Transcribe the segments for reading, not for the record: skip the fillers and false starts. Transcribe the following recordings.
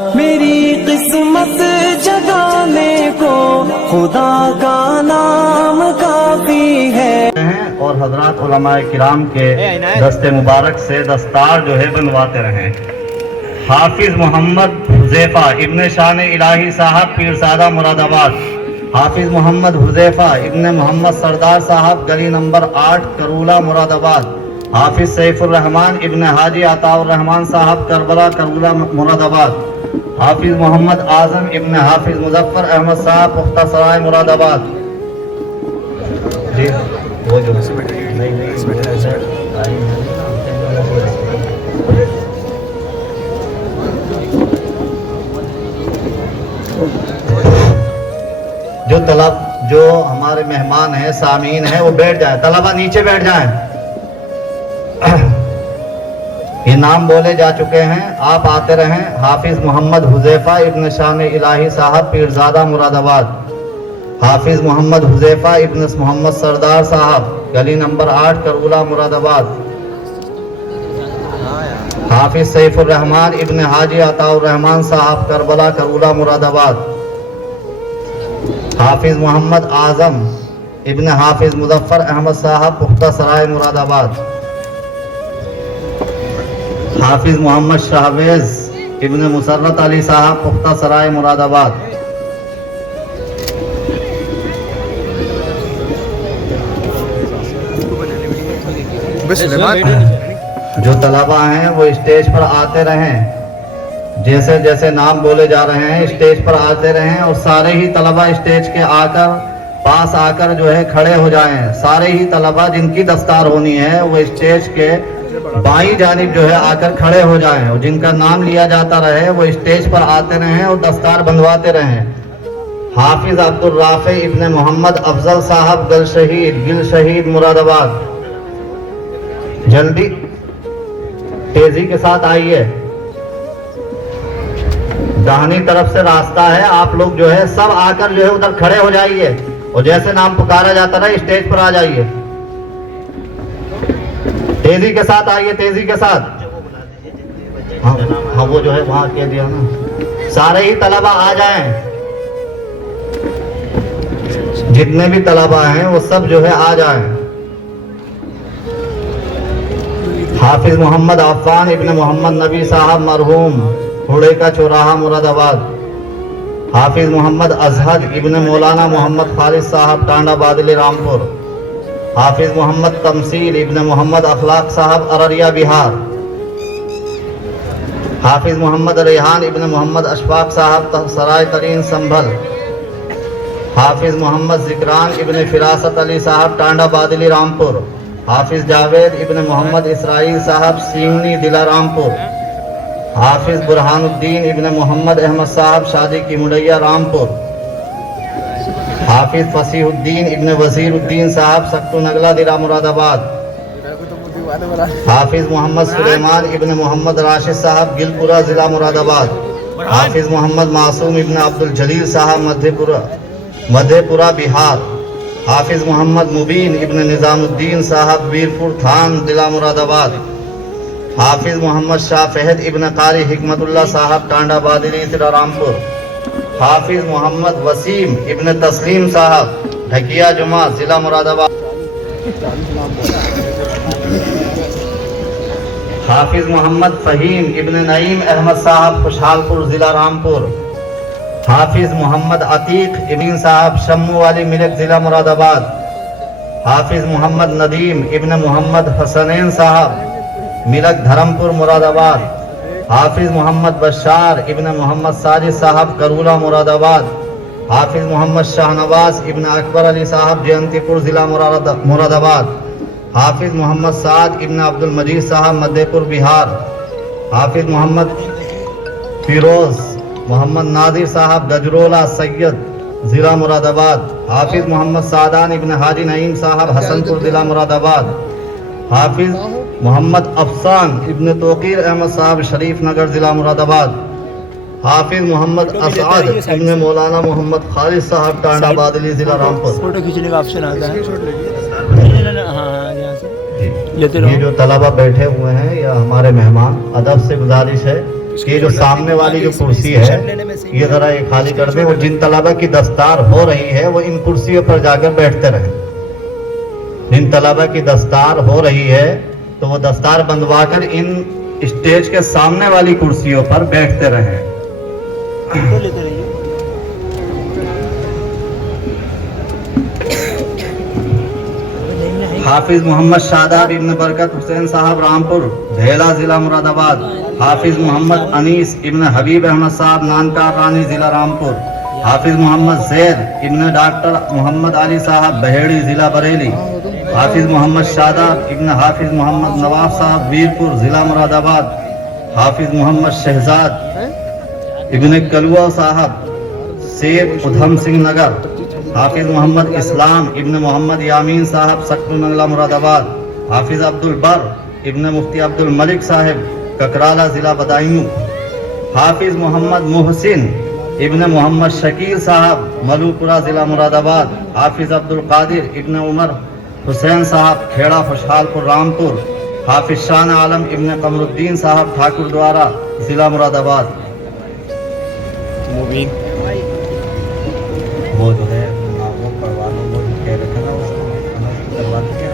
मेरी किस्मत जगाने को खुदा का नाम काफी है। और हजरत उलमाए किराम के दस्ते मुबारक से दस्तार जो है बनवाते रहे। हाफिज मोहम्मद हुज़ैफा इब्न शान इलाही साहब पीरसादा मुरादाबाद। हाफिज मोहम्मद हुज़ैफा इब्न मोहम्मद सरदार साहब गली नंबर 8 करूला मुरादाबाद। हाफिज सैफुर रहमान इब्न हाजी अताउर रहमान साहब करबला करूला मुरादाबाद। हाफिज मोहम्मद आजम इब्न हाफिज मुजफ्फर अहमद साहब पुख्ता सराय मुरादाबाद। जी वो जो जो हमारे मेहमान हैं, सामीन हैं, वो बैठ जाए। तलबा नीचे बैठ जाएं। ये नाम बोले जा चुके हैं, आप आते रहें। हाफिज मोहम्मद हुज़ैफा इब्न शान इलाही साहब पीरजादा मुरादाबाद। हाफिज मोहम्मद हुज़ैफा इब्न मोहम्मद सरदार साहब गली नंबर 8 करूला मुरादाबाद। हाफिज सैफुर रहमान इब्न हाजी अताउर रहमान साहब करबला करूला मुरादाबाद। हाफिज मोहम्मद आजम इब्न हाफिज मुजफ्फर अहमद साहब पुख्ता सराय मुरादाबाद। हाफिज मोहम्मद शाहवेज इब्न मुसर्रत अली साहब पुख्ता सराय मुरादाबाद। जो तलबा हैं वो स्टेज पर आते रहें। जैसे जैसे नाम बोले जा रहे हैं स्टेज पर आते रहें और सारे ही तलबा स्टेज के पास आकर जो है खड़े हो जाएं। सारे ही तलबा जिनकी दस्तार होनी है वो स्टेज के बाईं जानिब जो है आकर खड़े हो जाएं और जिनका नाम लिया जाता रहे वो स्टेज पर आते रहें और दस्तार बंधवाते रहें। हाफिज अब्दुल राफे इब्न मोहम्मद अफजल साहब गिल शहीद मुरादाबाद। जल्दी तेजी के साथ आइए। दाहिनी तरफ से रास्ता है, आप लोग जो है सब आकर जो है उधर खड़े हो जाइए और जैसे नाम पुकारा जाता है स्टेज पर आ जाइए। तेजी के साथ आइए, तेजी के साथ। हाँ वो जो है वहां कह दिया ना। सारे ही तलबा आ जाएं। जितने भी तलबा हैं वो सब जो है आ जाएं। हाफिज मोहम्मद अफ़ान इब्न मोहम्मद नबी साहब मरहूम हुड़े का चौराहा मुरादाबाद। हाफिज मोहम्मद अजहद इब्न मौलाना मोहम्मद खालिद साहब टांडा बादली रामपुर। हाफिज मोहम्मद तमसील इब्न मोहम्मद अखलाक साहब अररिया बिहार। हाफिज मोहम्मद रेहान इब्न मोहम्मद अशफाक साहब सराय तरीन संभल। हाफिज मोहम्मद जिक्रान इब्न फिरासत अली साहब टांडा बादली रामपुर। हाफिज जावेद इब्न मोहम्मद इसराइल साहब सीवनी दिला रामपुर। हाफिज बुरहानुद्दीन इब्न मोहम्मद अहमद साहब शादी की मुड़ैया रामपुर। हाफिज फसीहुद्दीन इब्न वजीरुद्दीन साहब सक्तु नगला दिला मुरादाबाद। हाफिज मोहम्मद सुलेमान इब्न मोहम्मद राशिद साहब गिलपुरा जिला मुरादाबाद। हाफिज मोहम्मद मासूम इब्न अब्दुल जलील साहब मधेपुरा बिहार। हाफिज मोहम्मद मुबीन इब्न निजामुद्दीन साहब वीरपुर थान जिला मुरादाबाद। हाफिज मोहम्मद शाह फहद इब्न कारी हिकमतुल्लाह साहब टांडा बादली जिला रामपुर। हाफिज मोहम्मद वसीम इब्न तस्लीम साहब ढकिया जुमा जिला मुरादाबाद। हाफिज मोहम्मद फहीम इब्न नईम अहमद साहब खुशहालपुर जिला रामपुर। हाफिज मोहम्मद अतीक इब्न साहब शम्मू वाली मिलक जिला मुरादाबाद। हाफिज मोहम्मद नदीम इब्न मोहम्मद हसनैन साहब मिलक धर्मपुर मुरादाबाद। हाफिज मोहम्मद बशार इब्न मोहम्मद साजिद साहब करूला मुरादाबाद। हाफिज मोहम्मद शाहनवाज इब्न अकबर अली साहब जयंतीपुर जिला मुरादाबाद। हाफिज मोहम्मद साद इब्न अब्दुल मजीद साहब मधेपुर बिहार। हाफिज मोहम्मद फिरोज मोहम्मद नादिर साहब गजरोला सैयद जिला मुरादाबाद। हाफिज मोहम्मद सादान इब्न हाजी नईम साहब हसनपुर जिला मुरादाबाद। हाफिज मोहम्मद अफसान इब्न तोकीर अहमद साहब शरीफ नगर जिला मुरादाबाद। हाफिज मोहम्मद असद इब्न मौलाना मोहम्मद खालिद साहब टांडा बादली जिला रामपुर। फोटो खींचने का ऑप्शन आता है। ये जो तलबा बैठे हुए हैं या हमारे मेहमान, अदब से गुजारिश है कि ये जो सामने वाली जो कुर्सी है ये जरा ये खाली कर दें, और जिन तलबा की दस्तार हो रही है वो इन कुर्सियों पर जाकर बैठते रहें। जिन तलबा की दस्तार हो रही है तो वो दस्तार बंधवा कर इन स्टेज के सामने वाली कुर्सियों पर बैठते रहें। हाफिज मोहम्मद शादाब इब्न बरकत हुसैन साहब रामपुर भेला जिला मुरादाबाद। हाफिज मोहम्मद अनीस इब्न हबीब अहमद साहब नानकार रानी जिला रामपुर। हाफिज मोहम्मद जैद इब्न डॉक्टर मोहम्मद अली साहब बहेड़ी जिला बरेली। हाफिज मोहम्मद शादाब इब्न हाफिज मोहम्मद नवाब साहब वीरपुर जिला मुरादाबाद। हाफिज मोहम्मद शहजाद इब्न कलुआ साहब सेब उधम सिंह नगर। हाफिज मोहम्मद इस्लाम इब्न मोहम्मद यामीन साहब सकपुर मंगला मुरादाबाद। हाफिज अब्दुल बर इब्न मुफ्ती अब्दुल मलिक साहब ककराला जिला बदायूं। हाफिज मोहम्मद मोहसिन इब्न मोहम्मद शकील साहब मलूपुरा जिला मुरादाबाद। हाफिज अब्दुल कादिर इब्न उमर हुसैन साहब खेड़ा खुशहालपुर रामपुर। हाफिज शान आलम इब्न कमरुद्दीन साहब ठाकुर द्वारा जिला मुरादाबाद। वो जो है वो पढ़वा लो, वो कह रखा ना उसको करवा दो क्या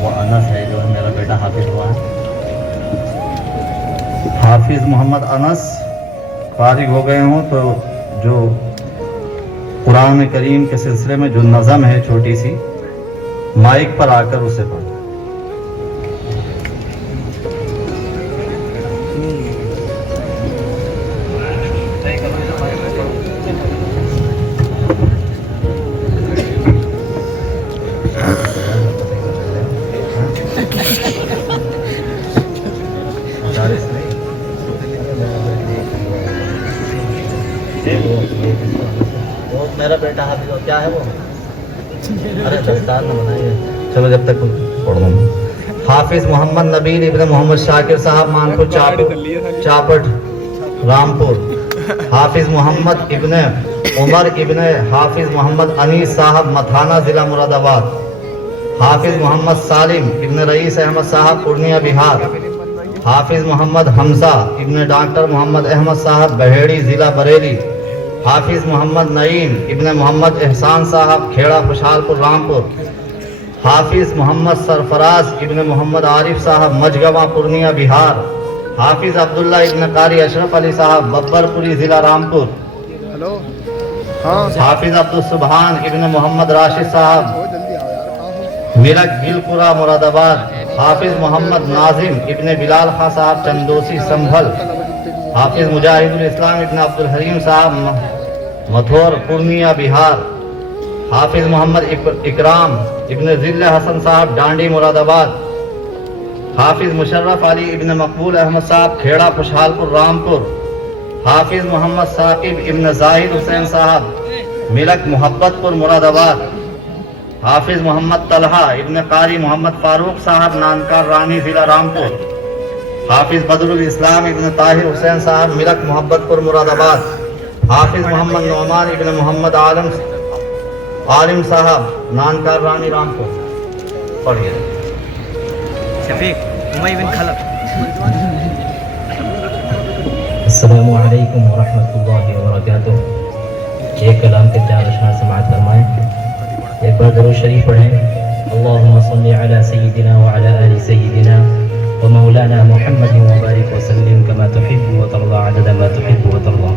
वो अनस है जो मेरा बेटा हाफिज हुआ है। हाफिज मोहम्मद अनस फारिग हो गए हों तो जो कुरान करीम के सिलसिले में जो नज़म है छोटी सी, माइक पर आकर उसे पढ़। वो मेरा बेटा हाफिज हो, क्या है वो? अरे दस्तार ना बनाइए, चलो जब तक पढ़ दूँ। हाफिज मोहम्मद नबील इब्न मोहम्मद शाकिर साहब मानपुर चापट रामपुर। हाफिज मोहम्मद इब्न उमर इब्न हाफिज मोहम्मद अनीस साहब मथाना जिला मुरादाबाद। हाफिज मोहम्मद सालिम इब्न रईस अहमद साहब पूर्णिया बिहार। हाफिज मोहम्मद हमजा इब्न डॉक्टर मोहम्मद अहमद साहब बहेड़ी जिला बरेली। हाफिज मोहम्मद नईम इब्न मोहम्मद एहसान साहब खेड़ा खुशहालपुर रामपुर। हाफिज मोहम्मद सरफराज इब्न मोहम्मद आरिफ साहब मजगवा पूर्णिया बिहार। हाफिज अब्दुल्ला इब्न कारी अशरफ अली साहब बब्बरपुरी जिला रामपुर। हाफिज अब्दुल सुबहान इब्न मोहम्मद राशिद साहब मिलक गिलपुरा मुरादाबाद। हाफिज मोहम्मद नाजिम इब्न बिलाल खां साहब चंदोसी संभल। हाफिज मुजाहिदुल इस्लाम इब्न अब्दुल हरीम साहब मथोर पूर्णिया बिहार। हाफिज मोहम्मद इकराम इब्न जिल्ल हसन साहब डांडी मुरादाबाद। हाफिज मुशर्रफ अली इब्न मकबूल अहमद साहब खेड़ा खुशहालपुर रामपुर। हाफिज मोहम्मद साकिब इब्न जाहिद हुसैन साहब मिलक मोहब्बतपुर मुरादाबाद। हाफिज मोहम्मद तलहा इब्न कारी मोहम्मद फारूक साहब नानकार रानी जिला रामपुर। हाफिज बदरुल इस्लाम इब्न ताहिर हुसैन साहब मिलक मोहब्बतपुर मुरादाबाद। हाफिज मोहम्मद नौमान इब्न मोहम्मद आलिम साहब नानकार रानी रामपुर। पढ़िए। अस्सलामु अलैकुम व रहमतुल्लाहि व बरकातुहू। एक कलाम के 4 अशआर समाअत फरमाएं। एक बार दुरूद शरीफ पढ़ें। अल्लाहुम्मा सल्लि अला सय्यिदिना व अला आलि सय्यिदिना व मौलाना मुहम्मद व बारिक व सल्लिम कमा तुहिब्बु व तर्दा अदद मा तुहिब्बु व तर्दा।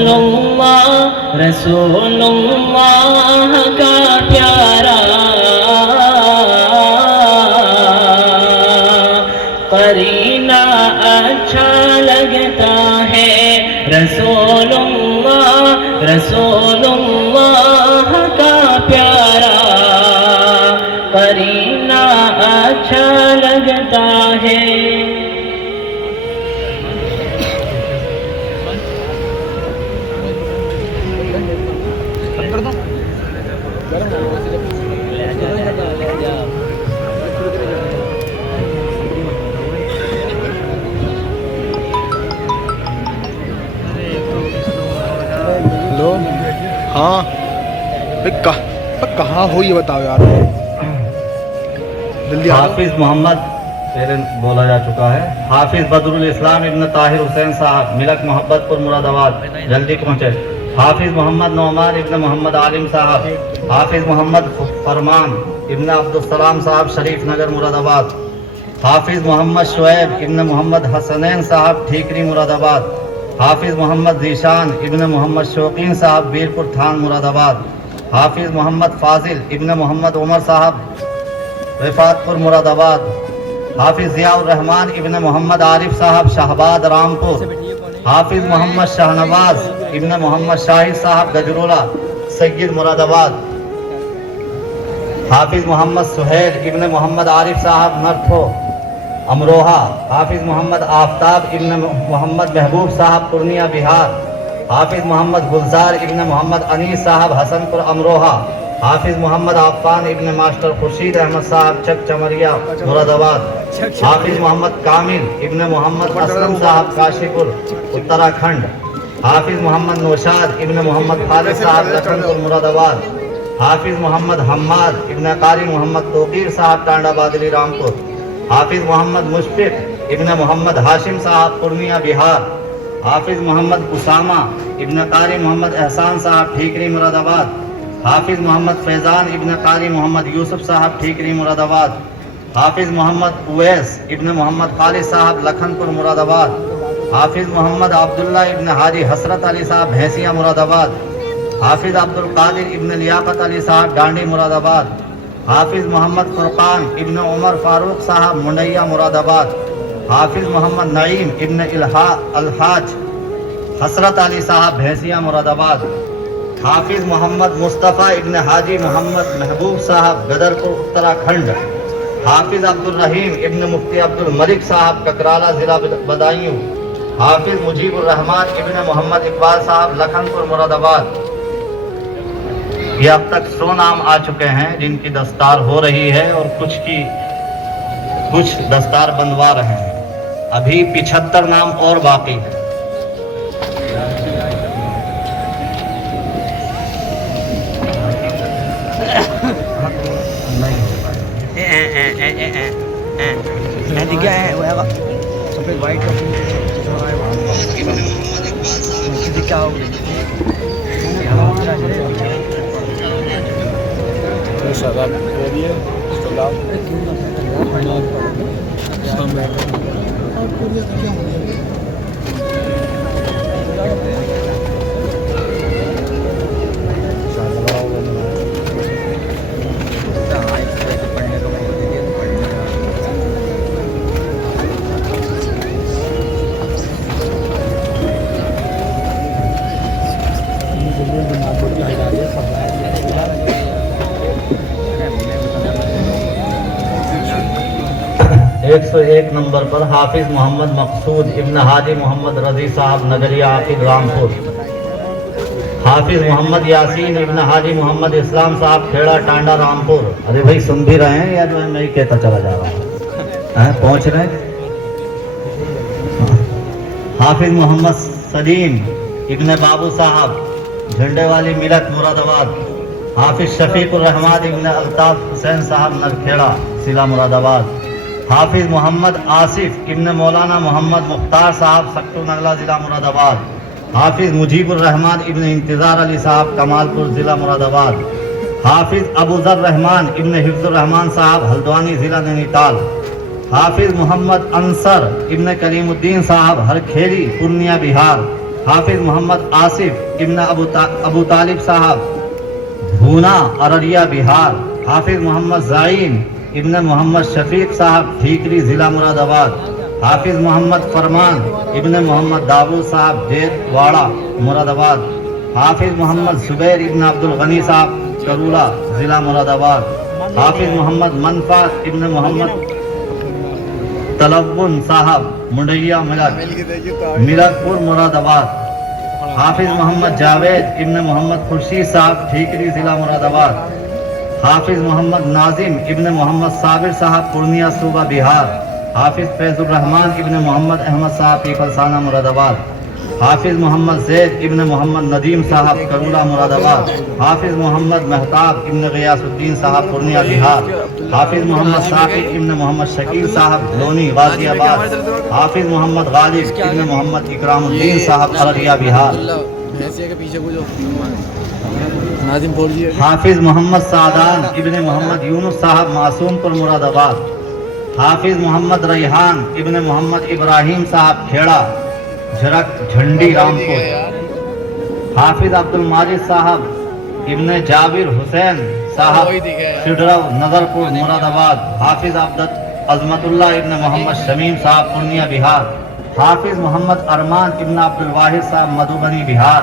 रसूलुल्लाह रसूलुल्लाह का प्यारा करीना अच्छा लगता है। रसूलुल्लाह रसूलुल्लाह का प्यारा करीना अच्छा लगता है। हाँ भाई कहाँ हो ये बताओ यार, जल्दी आ जाओ। हाफिज मोहम्मद पहले बोला जा चुका है। हाफिज बदरुल इस्लाम इब्न ताहिर हुसैन साहब मिलक मोहब्बतपुर मुरादाबाद, जल्दी पहुँचे। हाफिज मोहम्मद नौमान इब्न मोहम्मद आलिम साहब। हाफिज मोहम्मद फरमान इब्न अब्दुलसलाम साहब शरीफ नगर मुरादाबाद। हाफिज मोहम्मद शुएब इब्न मोहम्मद हसनैन साहब ठीकरी मुरादाबाद। हाफिज मोहम्मद जीशान इब्न मोहम्मद शौकीन साहब बीरपुर थान मुरादाबाद। हाफिज मोहम्मद फाजिल इब्न मोहम्मद उमर साहब रिफातपुर मुरादाबाद। हाफिज जियाउर रहमान इब्न मोहम्मद आरिफ साहब शाहबाद रामपुर। हाफिज मोहम्मद शाहनवाज इब्न मोहम्मद शाहिद साहब गजरोला सैयद मुरादाबाद। हाफिज मोहम्मद सुहेल इब्न मोहम्मद आरिफ साहब नरथो अमरोहा। हाफिज मोहम्मद आफ्ताब इब्न मोहम्मद महबूब साहब पूर्णिया बिहार। हाफिज मोहम्मद गुलजार इब्न मोहम्मद अनीस साहब हसनपुर अमरोहा। हाफिज मोहम्मद आफान इब्न मास्टर खुर्शीद अहमद साहब चक चमरिया मुरादाबाद। हाफिज मोहम्मद कामिल इब्न मोहम्मद असलम साहब काशीपुर उत्तराखंड। हाफिज मोहम्मद नौशाद इब्न मोहम्मद खालिद साहब लखनपुर मुरादाबाद। हाफिज मोहम्मद हम्माद इब्न कारी मोहम्मद तोकीर साहब टांडा बादली रामपुर। हाफिज मोहम्मद मुशफिक इब्न मोहम्मद हाशिम साहब पूर्णिया बिहार। हाफिज मोहम्मद उसामा इब्न कारी मोहम्मद एहसान साहब ठीकरी मुरादाबाद। हाफिज मोहम्मद फैज़ान इब्न कारी मोहम्मद यूसुफ साहब ठीकरी मुरादाबाद। हाफिज मोहम्मद उवैस इब्न मोहम्मद खालिद साहब लखनपुर मुरादाबाद। हाफिज मोहम्मद अब्दुल्ला इब्न हाजी हसरत अली साहब भैंसिया मुरादाबाद। हाफिज अब्दुल कादिर इब्न लियाकत अली साहब डांडी मुरादाबाद। हाफिज मोहम्मद फुरकान इब्न उमर फारूक साहब मुंडैया मुरादाबाद। हाफिज मोहम्मद नईम इब्न अलहाज हसरत अली साहब भैंसिया मुरादाबाद। हाफिज मोहम्मद मुस्तफ़ा इब्न हाजी मोहम्मद महबूब साहब गदरपुर उत्तराखंड। हाफिज अब्दुल रहीम इब्न मुफ्ती अब्दुल मलिक साहब ककराला जिला बदायूं। हाफिज मुजीबुर रहमान इब्न मोहम्मद इकबाल साहब लखनपुर मुरादाबाद। ये अब तक 100 नाम आ चुके हैं जिनकी दस्तार हो रही है और कुछ दस्तार बंधवा रहे हैं। अभी 75 नाम और बाकी है। सफेद वाइट क्या हो एक 101 नंबर पर हाफिज मोहम्मद मकसूद इब्न हाजी मोहम्मद रजी साहब नगरिया आफिद रामपुर। हाफिज मोहम्मद यासीन इब्न हाजी मोहम्मद इस्लाम साहब खेड़ा टांडा रामपुर। अरे भाई सुन भी रहे हैं या जो मैं ही कहता चला जा रहा हूँ, पहुँच रहे। हाफिज मोहम्मद सलीम इब्न बाबू साहब झंडे वाली मिलक मुरादाबाद। हाफिज शफीकुर रहमान इब्न अल्ताफ हुसैन साहब नरखेड़ा जिला मुरादाबाद। हाफिज मोहम्मद आसिफ इब्न मौलाना मोहम्मद मुख्तार साहब सक्टू नगला जिला मुरादाबाद। हाफिज मुजीबुर रहमान इब्न इंतज़ार अली साहब कमालपुर जिला मुरादाबाद। हाफिज अबूजर रहमान इब्न हिफ्जुर रहमान साहब हल्द्वानी जिला नैनीताल। हाफिज मोहम्मद अंसर इब्न करीमुद्दीन साहब हरखेड़ी पूर्णिया बिहार। हाफिज मोहम्मद आसिफ इब्न अबू तालिब साहब भूना अररिया बिहार। हाफिज मोहम्मद ज़ाइन इब्न मोहम्मद शफीक साहब ठीकरी जिला मुरादाबाद। हाफिज मोहम्मद फरमान इब्न मोहम्मद दाऊद साहब जेतवाड़ा मुरादाबाद। हाफिज मोहम्मद जुबैर इब्न अब्दुल गनी साहब करूला जिला मुरादाबाद। हाफिज मोहम्मद मनफात इब्न मोहम्मद तलव्वुन साहब मुंडैया मिलकपुर मुरादाबाद। हाफिज मोहम्मद जावेद इब्न मोहम्मद खुर्शीद साहब ठीकरी जिला मुरादाबाद। हाफिज मोहम्मद नाजिम इब्न मोहम्मद साबिर साहब पूर्णिया सूबा बिहार। हाफिज फैजुर रहमान इब्न मोहम्मद अहमद साहब पीपलसाना मुरादाबाद। हाफिज मोहम्मद जैद इब्न मोहम्मद नदीम साहब करूला मुरादाबाद, हाफिज मोहम्मद महताब इब्न गियासुद्दीन साहब पूर्णिया बिहार, हाफिज मोहम्मद साकिब इब्न मोहम्मद शकील साहब लोनी गाजियाबाद, हाफिज मोहम्मद गालिब इब्न मोहम्मद इकरामुद्दीन साहब अररिया बिहार, हाफिज मोहम्मद सादान इब्न मोहम्मद यूनुस साहब मासूमपुर मुरादाबाद, हाफिज मोहम्मद रैहान इब्न मोहम्मद इब्राहिम साहब खेड़ा झरक झंडी रामपुर, हाफिज अब्दुल माजिद साहब इब्न जाबिर हुसैन साहब सिडरव नजरपुर मुरादाबाद, हाफिज अजमतुल्लाह इब्न मोहम्मद शमीम साहब पूर्णिया बिहार, हाफिज मोहम्मद अरमान इब्न अब्दुल वाहिद साहब मधुबनी बिहार,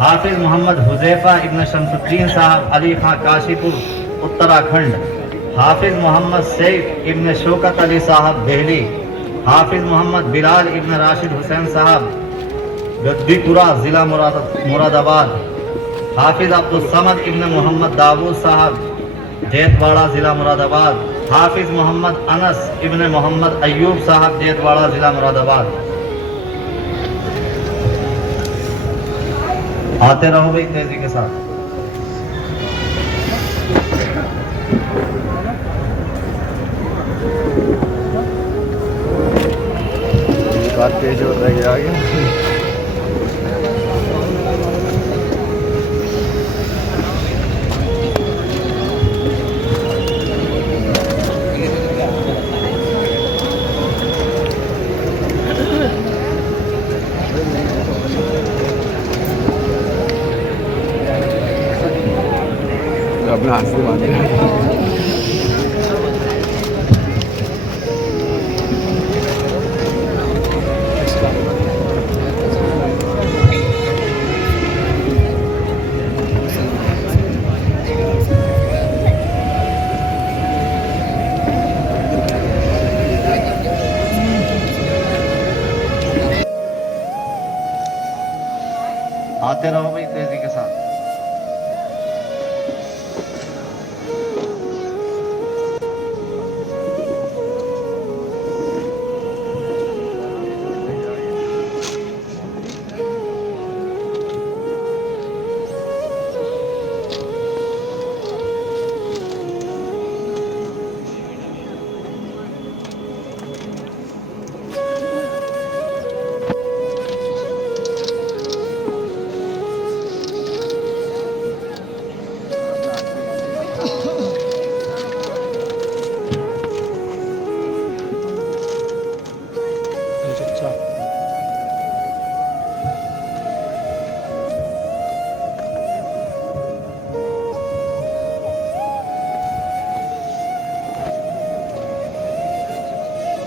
हाफिज मोहम्मद हुजैफा इब्न शमसुद्दीन साहब अली खां काशीपुर उत्तराखंड, हाफिज मोहम्मद सैफ इब्न शौकत अली साहब दिल्ली, हाफिज मोहम्मद बिलाल इब्न राशिद हुसैन साहब गद्दीपुरा जिला मुरादाबाद, हाफिज अब्दुल समद इब्न मोहम्मद दाऊद साहब जेतवाड़ा जिला मुरादाबाद, हाफिज मोहम्मद अनस इब्न मोहम्मद अयूब साहब जेतवाड़ा जिला मुरादाबाद। आते रहो भाई तेजी के साथ। बात तेज हो रही है आगे। अपना हाथ से बांध आते रहो भाई तेजी के साथ।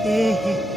है